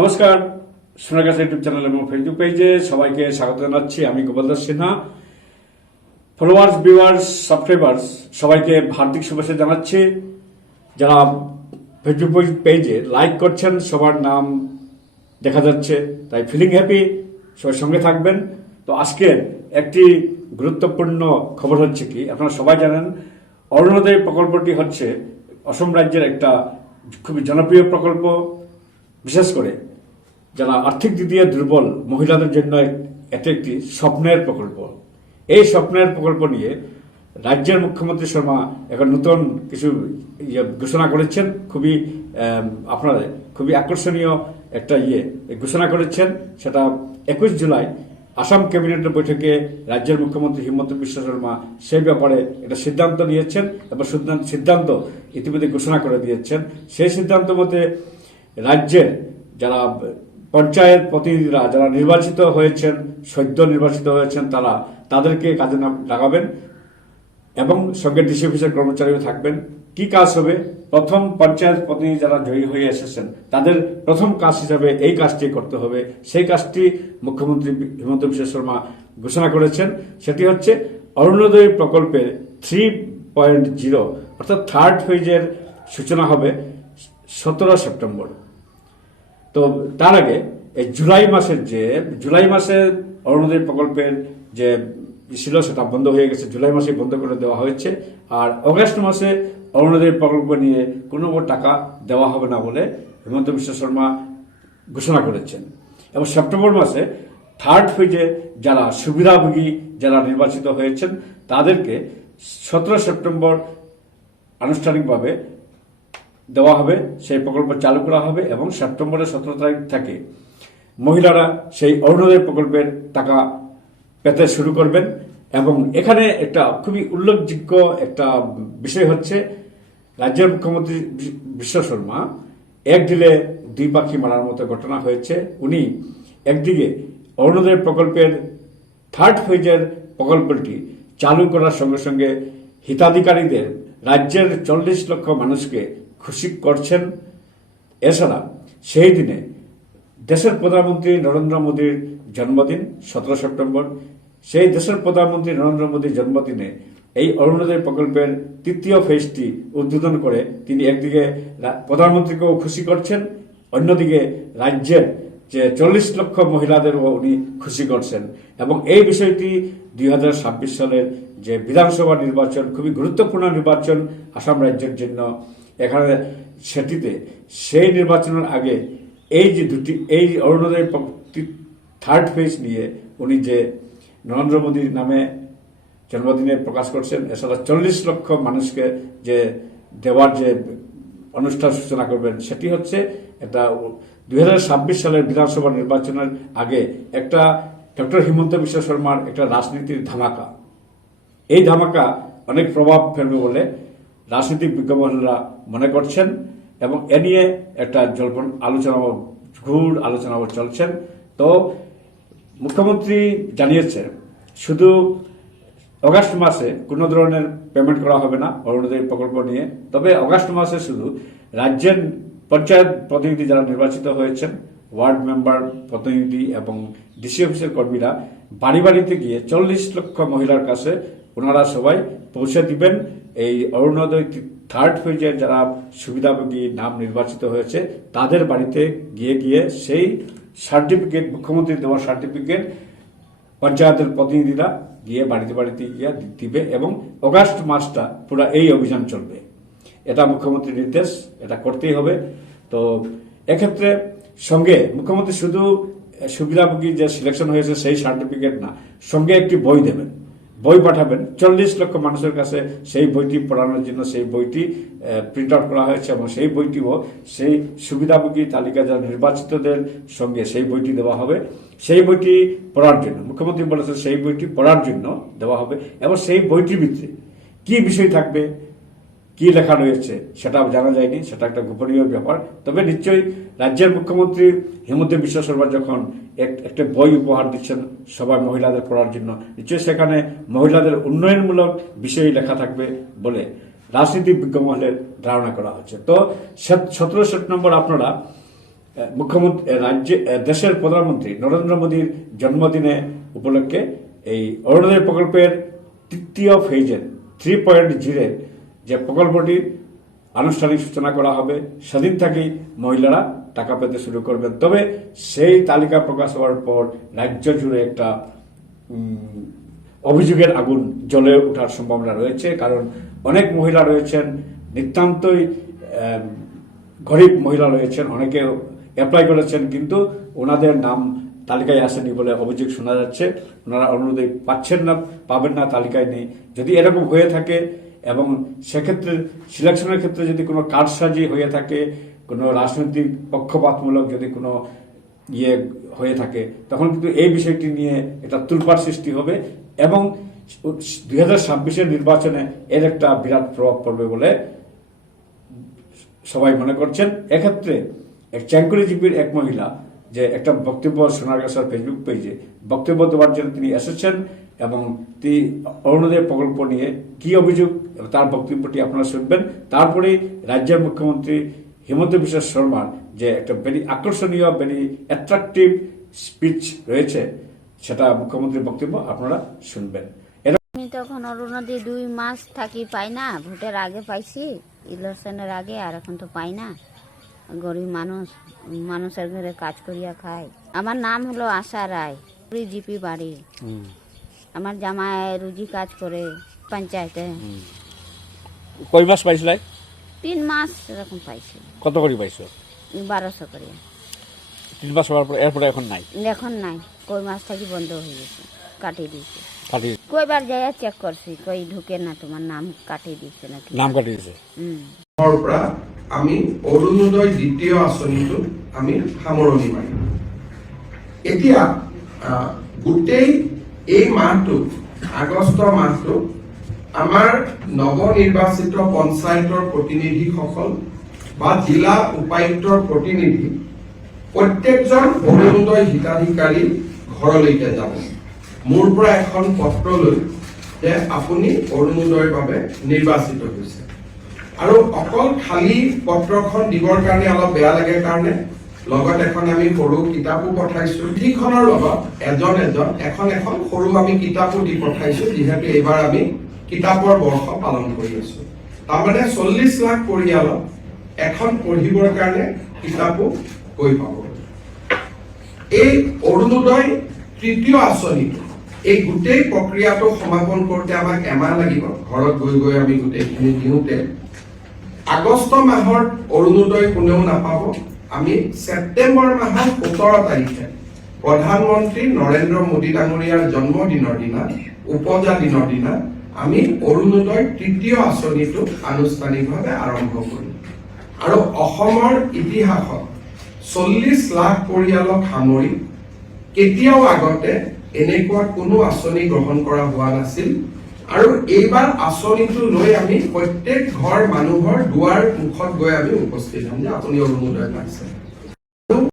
নমস্কার, Sonagachh YouTube channel এবং Facebook পেজে সবাইকে স্বাগত জানাচ্ছি। আমি Gopaldas Sinha. Followers viewers subscribers সবাইকে হার্দিক শুভেচ্ছা জানাচ্ছি। যারা ফেসবুক পেজে লাইক করছেন, সবার নাম দেখা যাচ্ছে, তাই ফিলিং হ্যাপি সবাই সঙ্গে থাকবেন। তো আজকের একটি গুরুত্বপূর্ণ খবর হচ্ছে কি, আপনারা সবাই জানেন, অরুণোদয় প্রকল্পটি হচ্ছে অসম রাজ্যের একটা খুবই জনপ্রিয় প্রকল্প। বিশেষ করে যারা আর্থিক দিক দিয়ে দুর্বল, মহিলাদের জন্য এটি একটি স্বপ্নের প্রকল্প। এই স্বপ্নের প্রকল্প নিয়ে রাজ্যের মুখ্যমন্ত্রী শর্মা এখন নতুন কিছু ইয়ে ঘোষণা করেছেন। খুবই আপনার খুবই আকর্ষণীয় একটা ইয়ে ঘোষণা করেছেন। সেটা একুশ জুলাই আসাম ক্যাবিনেটের বৈঠকে রাজ্যের মুখ্যমন্ত্রী হিমন্ত বিশ্ব শর্মা সেই ব্যাপারে একটা সিদ্ধান্ত নিয়েছেন এবং সিদ্ধান্ত ইতিমধ্যে ঘোষণা করে দিয়েছেন। সেই সিদ্ধান্ত মতে রাজ্যের যারা পঞ্চায়েত প্রতিনিধিরা যারা নির্বাচিত হয়েছেন, সদ্য নির্বাচিত হয়েছেন, তারা তাদেরকে কাজে না- লাগাবেন এবং সঙ্গে ডিসি অফিসের কর্মচারীও থাকবেন। কি কাজ হবে? প্রথম পঞ্চায়েত প্রতিনিধি যারা জয়ী হয়ে এসেছেন, তাদের প্রথম কাজ হিসাবে এই কাজটি করতে হবে। সেই কাজটি মুখ্যমন্ত্রী হিমন্ত বিশ্ব শর্মা ঘোষণা করেছেন। সেটি হচ্ছে অরুণোদয় প্রকল্পের থ্রি পয়েন্ট জিরো অর্থাৎ থার্ড ফেজের সূচনা হবে সতেরো সেপ্টেম্বর। তো তার আগে এই জুলাই মাসের যে, জুলাই মাসে অরুণোদয় প্রকল্পের যে ছিল, সেটা বন্ধ হয়ে গেছে। জুলাই মাসে বন্ধ করে দেওয়া হয়েছে। আর অগস্ট মাসে অরুণোদয় প্রকল্প নিয়ে কোনো টাকা দেওয়া হবে না বলে হিমন্ত বিশ্ব শর্মা ঘোষণা করেছেন। এবং সেপ্টেম্বর মাসে থার্ড ফেজে যারা সুবিধাভোগী যারা নির্বাচিত হয়েছেন, তাদেরকে সতেরো সেপ্টেম্বর আনুষ্ঠানিকভাবে দেওয়া হবে, সেই প্রকল্প চালু করা হবে এবং সেপ্টেম্বরের সতেরো তারিখ থেকে মহিলারা সেই অরুণোদয় প্রকল্পের টাকা পেতে শুরু করবেন এবং এখানে একটা খুবই উল্লেখযোগ্য একটা বিষয় হচ্ছে, রাজ্যের মুখ্যমন্ত্রী বিশ্ব শর্মা এক ঢিলে দুই পাখি মারার মতো ঘটনা হয়েছে। উনি একদিকে অরুণোদয় প্রকল্পের থার্ড ফেজের প্রকল্পটি চালু করার সঙ্গে সঙ্গে হিতাধিকারীদের রাজ্যের চল্লিশ লক্ষ মানুষকে খুশি করছেন। এছাড়া সেই দিনে দেশের প্রধানমন্ত্রী নরেন্দ্র মোদীর জন্মদিন, সতেরো সেপ্টেম্বর। সেই দেশের প্রধানমন্ত্রী নরেন্দ্র মোদীর জন্মদিনে এই অরুণোদয় প্রকল্পের তৃতীয় ফেজটি উদ্বোধন করে তিনি একদিকে প্রধানমন্ত্রীকেও খুশি করছেন, অন্যদিকে রাজ্যের যে চল্লিশ লক্ষ মহিলাদেরও উনি খুশি করছেন। এবং এই বিষয়টি দুই হাজার ছাব্বিশ সালের যে বিধানসভা নির্বাচন, খুবই গুরুত্বপূর্ণ নির্বাচন, আসাম রাজ্যের জন্য এখানে সেটিতে সেই নির্বাচনের আগে এই যে দুটি, এই অরুণোদয় থার্ড ফেজ নিয়ে উনি যে নরেন্দ্র মোদীর নামে জন্মদিনে প্রকাশ করছেন এছাড়া চল্লিশ লক্ষ মানুষকে যে দেওয়ার যে অনুষ্ঠান সূচনা করবেন, সেটি হচ্ছে একটা দু হাজার ছাব্বিশ সালের বিধানসভা নির্বাচনের আগে একটা ডক্টর হিমন্ত বিশ্ব শর্মার একটা রাজনীতির ধামাকা। এই ধামাকা অনেক প্রভাব ফেলবে বলে রাজনৈতিক বিজ্ঞাপনরা মনে করছেন এবং এ নিয়ে একটা জল্পন আলোচনা ঘুর আলোচনা চলছেন। তো মুখ্যমন্ত্রী জানিয়েছে, শুধু অগাস্ট মাসে কোনো ধরনের পেমেন্ট করা হবে না, অরুণোদয় প্রকল্প নিয়ে। তবে অগাস্ট মাসে শুধু রাজ্যের পঞ্চায়েত প্রতিনিধি যারা নির্বাচিত হয়েছেন, ওয়ার্ড মেম্বার প্রতিনিধি এবং ডিসি অফিসের কর্মীরা বাড়ি বাড়িতে গিয়ে চল্লিশ লক্ষ মহিলার কাছে ওনারা সবাই পৌঁছে দিবেন। এই অরুণোদয় থার্ড ফেজের যারা সুবিধাভোগী নাম নির্বাচিত হয়েছে, তাদের বাড়িতে গিয়ে গিয়ে সেই সার্টিফিকেট মুখ্যমন্ত্রী দেওয়া সার্টিফিকেট পঞ্চায়েতের প্রতিনিধিরা গিয়ে বাড়িতে বাড়িতে গিয়ে দিবে এবং অগাস্ট মাসটা পুরো এই অভিযান চলবে। এটা মুখ্যমন্ত্রীর নির্দেশ, এটা করতেই হবে। তো এক্ষেত্রে সঙ্গে মুখ্যমন্ত্রী শুধু সুবিধাভোগী যে সিলেকশন হয়েছে সেই সার্টিফিকেট না, সঙ্গে একটি বই দেবেন। বই পাঠাবেন। চল্লিশ লক্ষ মানুষের কাছে সেই বইটি পড়ানোর জন্য সেই বইটি প্রিন্ট আউট করা হয়েছে এবং সেই বইটিও সেই সুবিধাভোগী তালিকা যারা নির্বাচিতদের সঙ্গে সেই বইটি দেওয়া হবে, সেই বইটি পড়ার জন্য, মুখ্যমন্ত্রী বলেছেন সেই বইটি পড়ার জন্য দেওয়া হবে এবং সেই বইটির ভিত্তিতে কি বিষয় থাকবে? কি লেখা রয়েছে সেটা জানা যায়নি, সেটা একটা গোপনীয় ব্যাপার। তবে নিশ্চয়ই রাজ্যের মুখ্যমন্ত্রী হিমন্ত বিশ্ব শর্মা যখন এক- একটা বই উপহার দিচ্ছেন সবাই মহিলাদের পড়ার জন্য, নিশ্চয়ই সেখানে মহিলাদের উন্নয়নমূলক বিষয় লেখা থাকবে বলে রাজনীতি বিজ্ঞ মহলের ধারণা করা হচ্ছে। তো সতেরো সেপ্টেম্বর আপনারা মুখ্যমন্ত্রী রাজ্যে দেশের প্রধানমন্ত্রী নরেন্দ্র মোদীর জন্মদিনে উপলক্ষে এই অরুণোদয় প্রকল্পের তৃতীয় ফেজের থ্রি পয়েন্ট জিরোর যে প্রকল্পটি আনুষ্ঠানিক সূচনা করা হবে, সেদিন থেকেই মহিলারা টাকা পেতে শুরু করবেন। তবে সেই তালিকা প্রকাশ হওয়ার পর রাজ্য জুড়ে একটা অভিযোগের আগুন জ্বলে ওঠার সম্ভাবনা রয়েছে, কারণ অনেক মহিলা রয়েছেন, নিতান্তই গরিব মহিলা রয়েছেন, অনেকে অ্যাপ্লাই করেছেন, কিন্তু ওনাদের নাম তালিকায় আসেনি বলে অভিযোগ শোনা যাচ্ছে। ওনারা অনুরোধই পাচ্ছেন না, পাবেন না তালিকায় নেই। যদি এরকম হয়ে থাকে এবং সেক্ষেত্রে সিলেকশনের ক্ষেত্রে যদি কোনো কারসাজি হয়ে থাকে, কোনো রাজনৈতিক পক্ষপাতমূলক যদি কোনো ইয়ে হয়ে থাকে, তখন কিন্তু এই বিষয়টি নিয়ে এটা তুলপার সৃষ্টি হবে এবং দুই হাজার ছাব্বিশের নির্বাচনে এর একটা বিরাট প্রভাব পড়বে বলে সবাই মনে করছেন। এক্ষেত্রে এক চাকরিজীবীর এক মহিলা যে একটা বক্তব্য শোনা গেছে ফেসবুক পেজে বক্তব্য দেওয়ার জন্য তিনি এসেছেন। এবং তিনি অরুণোদয় প্রকল্প নিয়ে কি অভিযোগ তার বক্তব্যটি আপনারা শুনবেন। তারপরে রাজ্যের মুখ্যমন্ত্রী হিমন্ত বিশ্ব শর্মার যে একটা ভেরি আকর্ষণীয় ভেরি অ্যাট্রাকটিভ স্পিচ রয়েছে সেটা মুখ্যমন্ত্রীর বক্তব্য আপনারা শুনবেন। আমি তখন অরুণোদী দুই মাস থাকি পাই না ভোটের আগে পাইছি ইলেকশনের আগে আর এখন তো পাই না। গরিব মানুষ মানুষের ঘরে কাজ করিয়া খায়। আমার নাম হলো আশা রায় জিপি বাড়ি। আমার জামাই রুজি কাজ করে পঞ্চায়েতে। কয় মাস পাইছিল? তিন মাস এরকম পাইছি। কত করে পাইছো? বারোশো করে। তিন মাস হওয়ার পর এরপরে এখন নাই? এখন নাই। কই মাস থাকি বন্ধ হয়ে গেছে কাটিয়ে দিয়েছে। কাটি কয়বার যাইয়া চেক করছি কই ঢুকে না তোমার নাম কাটিয়ে দিচ্ছে নাকি? নাম কাটি দিছে হুম। আমি অৰুণোদয় দ্বিতীয় আঁচনিটো আমি সামৰণি মাৰিম এতিয়া গোটেই এই মাহটো, আগষ্ট মাহটো আমাৰ নৱনিৰ্বাচিত পঞ্চায়তৰ প্ৰতিনিধিসকল বা জিলা উপায়ুক্তৰ প্ৰতিনিধি প্ৰত্যেকজন অৰুণোদয় হিতাধিকাৰী ঘৰলৈকে যাব। মোৰ পৰা এখন পত্ৰ লৈ যে আপুনি অৰুণোদয়ৰ বাবে নিৰ্বাচিত হৈছে। আৰু অকল খালী পত্ৰখন দিবৰ কাৰণে অলপ বেয়া লাগে কাৰণে লগত এখন আমি সৰু কিতাপো পঠাইছো। যিখনৰ লগত এজন এজন, এখন এখন সৰু আমি কিতাপো দি পঠাইছো, যিহেতু এইবাৰ আমি কিতাপৰ বৰ্ষ পালন কৰি আছো। তাৰমানে চল্লিছ লাখ পৰিয়ালক এখন পঢ়িবৰ কাৰণে কিতাপো গৈ পাব। এই অৰুণোদয় তৃতীয় আঁচনিটো, এই গোটেই প্ৰক্ৰিয়াটো সমাপন কৰোঁতে আমাক এমাহ লাগিব। ঘৰত গৈ গৈ আমি গোটেইখিনি দিওঁতে। আগষ্ট মাহৰ অৰুণোদয় কোনেও নাপাব। আমি ছেপ্টেম্বৰ মাহৰ সোতৰ তাৰিখে প্ৰধানমন্ত্ৰী নৰেন্দ্ৰ মোদী ডাঙৰীয়াৰ জন্মদিনৰ দিনা, উপজা দিনৰ দিনা, আমি অৰুণোদয় তৃতীয় আঁচনিটো আনুষ্ঠানিকভাৱে আৰম্ভ কৰিম। আৰু অসমৰ ইতিহাসত চল্লিছ লাখ পৰিয়ালক সামৰি কেতিয়াও আগতে এনেকুৱা কোনো আঁচনি গ্ৰহণ কৰা হোৱা নাছিল আৰু এইবাৰ আঁচনিটো লৈ আমি প্ৰত্যেক ঘৰ মানুহৰ দুৱাৰ মুখত গৈ আমি উপস্থিত হ'ম। যে আপুনি অৰুণোদয় পাইছে।